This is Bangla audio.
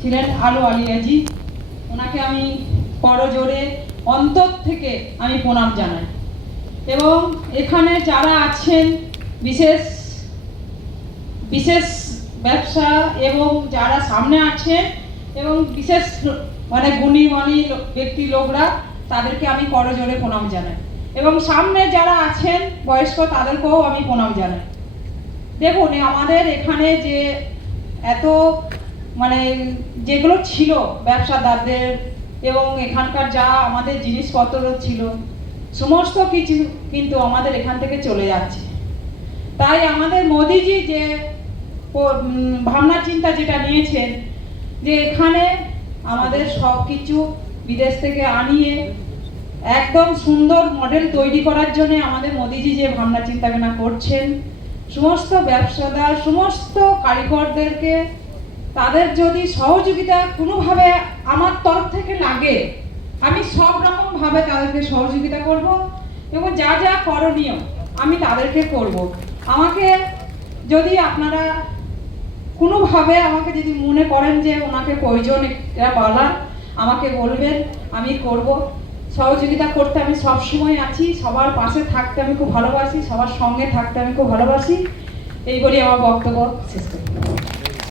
ছিলেন আলো আলিয়াজি, ওনাকে আমি করজোড়ে অন্তর থেকে আমি প্রণাম জানাই। এবং এখানে যারা আছেন বিশেষ বিশেষ ব্যবসা এবং যারা সামনে আছেন এবং বিশেষ মানে গুণীমানী ব্যক্তি লোকরা, তাদেরকে আমি করজোড়ে প্রণাম জানাই। এবং সামনে যারা আছেন বয়স্ক, তাদেরকেও আমি প্রণাম জানাই। দেখুন, আমাদের এখানে যে এত মানে যেগুলো ছিল ব্যবসাদারদের এবং এখানকার যা আমাদের জিনিসপত্র ছিল, সমস্ত কিছু কিন্তু আমাদের এখান থেকে চলে যাচ্ছে। তাই আমাদের মোদিজি যে ভাবনা চিন্তা যেটা নিয়েছেন, যে এখানে আমাদের সব কিছু বিদেশ থেকে আনিয়ে একদম সুন্দর মডেল তৈরি করার জন্য আমাদের মোদিজি যে ভাবনা চিন্তা ভাবনা করছেন, সমস্ত ব্যবসাদার, সমস্ত কারিগরদেরকে তাদের যদি সহযোগিতা কোনোভাবে আমার তরফ থেকে লাগে, আমি সব রকমভাবে তাদেরকে সহযোগিতা করব এবং যা যা করণীয় আমি তাদেরকে করব। আমাকে যদি আপনারা কোনোভাবে আমাকে যদি মনে করেন যে ওনাকে প্রয়োজন এটা বলার, আমাকে বলবেন, আমি করব। সহযোগিতা করতে আমি সবসময় আছি, সবার পাশে থাকতে আমি খুব ভালোবাসি, সবার সঙ্গে থাকতে আমি খুব ভালোবাসি। এই বলি আমার বক্তব্য শেষ করি।